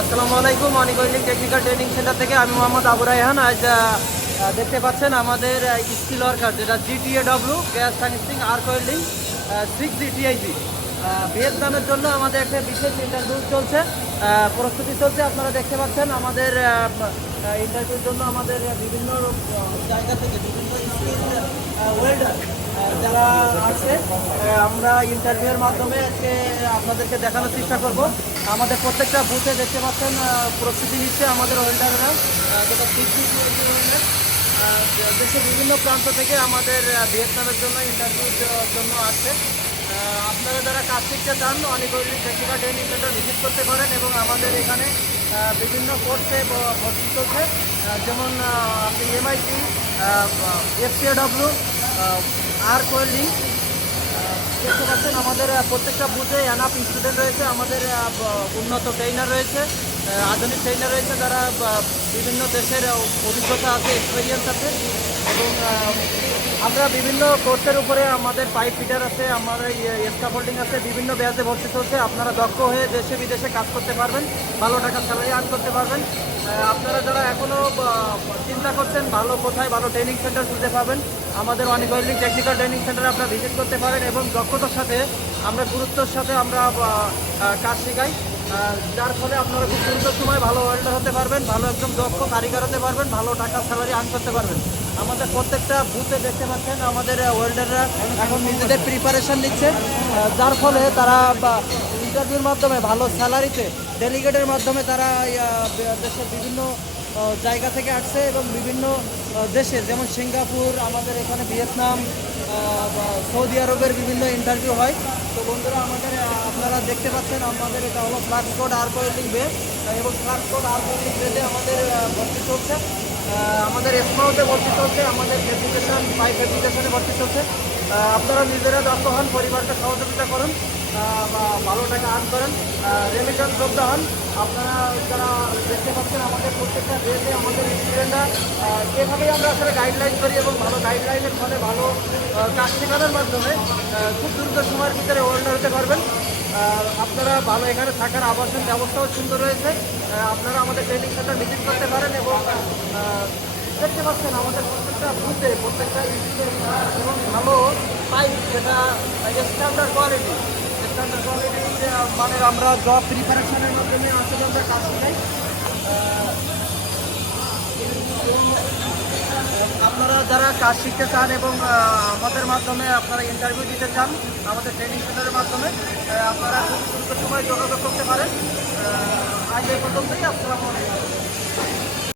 আসসালামু আলাইকুম অনিকৈলিক technical training centre থেকে আমি মোহাম্মদ আবু রায়হান। আজ দেখতে পাচ্ছেন আমাদের স্কিল ওয়ার্কার, যেটা GTA W gas servicing arc welding six GTIG ভিয়েতনামের জন্য আমাদের একটা বিশেষ ইন্টারভিউ চলছে। প্রস্তুতি চলছে, আপনারা দেখতে পাচ্ছেন আমাদের ইন্টারভিউর জন্য আমাদের বিভিন্ন জায়গা থেকে বিভিন্ন স্কিল ওয়েল্ডার যারা আছে আমরা ইন্টারভিউয়ের মাধ্যমে আজকে আপনাদেরকে দেখানোর চেষ্টা করব। আমাদের প্রত্যেকটা বুথে দেখতে পাচ্ছেন প্রস্তুতি নিচ্ছে আমাদের ওয়েল্ডাররা যেটা দেশের বিভিন্ন প্রান্ত থেকে আমাদের ভিয়েতনামের জন্য ইন্টারভিউর জন্য আহ, আপনারা যারা কাজ শিখতে চান অনেক টেকনিক্যাল ট্রেনিং সেন্টার ভিজিট করতে পারেন এবং আমাদের এখানে বিভিন্ন কোর্সে ভর্তি চলছে। যেমন আপনি এমআইটি এফসিএডব্লিউ আর কোয়েলিং দেখতে পাচ্ছেন আমাদের প্রত্যেকটা বুথে এনাফ স্টুডেন্ট রয়েছে। আমাদের উন্নত ট্রেইনার রয়েছে। আধুনিক ট্রেনার রয়েছে বা, বিভিন্ন দেশের অভিজ্ঞতা আছে এক্সপিরিয়েন্স আছে এবং আমরা বিভিন্ন কোর্সের উপরে আমাদের পাইপ ফিটার আছে আমাদের স্কাফোল্ডিং আছে বিভিন্ন ব্যাচে ভর্তি চলছে। আপনারা দক্ষ হয়ে দেশে বিদেশে কাজ করতে পারবেন ভালো টাকা স্যালারি আর্ন করতে পারবেন। আপনারা যারা এখনও চিন্তা করছেন ভালো কোথায় ভালো ট্রেনিং সেন্টার খুঁজে পাবেন আমাদের অনেক ওয়েল্ডিং টেকনিক্যাল ট্রেনিং সেন্টারে আপনারা ভিজিট করতে পারেন এবং দক্ষতার সাথে আমরা গুরুত্বর সাথে আমরা কাজ শেখাই। যার ফলে আপনারা খুব সুন্দর সময় ভালো ওয়েল্ডার হতে পারবেন, ভালো একদম দক্ষ কারিগর হতে পারবেন, ভালো টাকা স্যালারি আর্ন করতে পারবেন। আমাদের প্রত্যেকটা বুথে দেখতে পাচ্ছেন, আমাদের ওয়েল্ডাররা এখন নিজেদের প্রিপারেশন নিচ্ছে যার ফলে তারা ইন্টারভিউর মাধ্যমে, ভালো স্যালারিতে ডেলিগেটের মাধ্যমে তারা দেশের বিভিন্ন জায়গা থেকে আসছে এবং বিভিন্ন দেশে, যেমন সিঙ্গাপুর, আমাদের এখানে ভিয়েতনাম সৌদি আরবের বিভিন্ন ইন্টারভিউ হয়। তো বন্ধুরা, আমাদের আপনারা দেখতে পাচ্ছেন আমাদের এটা হলো ফ্লাক্স কোড আর কোয়েলিং বে এবং ফ্লাক্স কোড আর কোয়েলিং বেতে আমাদের ভর্তি চলছে। আমাদের এসমাউতে ভর্তি চলছে, আমাদের ফেব্রিকেশন পাই ফেব্রিকেশনে ভর্তি চলছে। আপনারা নিজেরা দক্ষ হন পরিবারকে সহযোগিতা করুন। বা ভালো টাকা আর্ন করেন। রেমিটেন্স যোদ্ধা হন। আপনারা যারা দেখতে পাচ্ছেন, আমাদের প্রত্যেকটা দেশে আমাদের স্টুডেন্টরা যেভাবেই আমরা আসলে গাইডলাইন করি এবং ভালো গাইডলাইনের ফলে ভালো কাজ শেখানোর মাধ্যমে খুব দ্রুত সময়ের ভিতরে ওয়ার্ল্ডার হতে পারবেন। আপনারা ভালো এখানে থাকার আবাসন ব্যবস্থাও সুন্দর রয়েছে। আপনারা আমাদের ট্রেনিং সেন্টার ভিজিট করতে পারেন এবং দেখতে পাচ্ছেন আমাদের প্রত্যেকটা বুথে প্রত্যেকটা এবং ভালো পাইপ যেটা স্ট্যান্ডার্ড কোয়ালিটি মানে আমরা জব প্রিপারেশনের মাধ্যমে আসলে আমরা কাজ আহ, আপনারা যারা কাজ শিখতে চান এবং আমাদের মাধ্যমে আপনারা ইন্টারভিউ দিতে চান আমাদের ট্রেনিং সেন্টারের মাধ্যমে আপনারা খুব সময় যোগাযোগ করতে পারেন। আজ এই প্রথম থেকে আলাইকুম।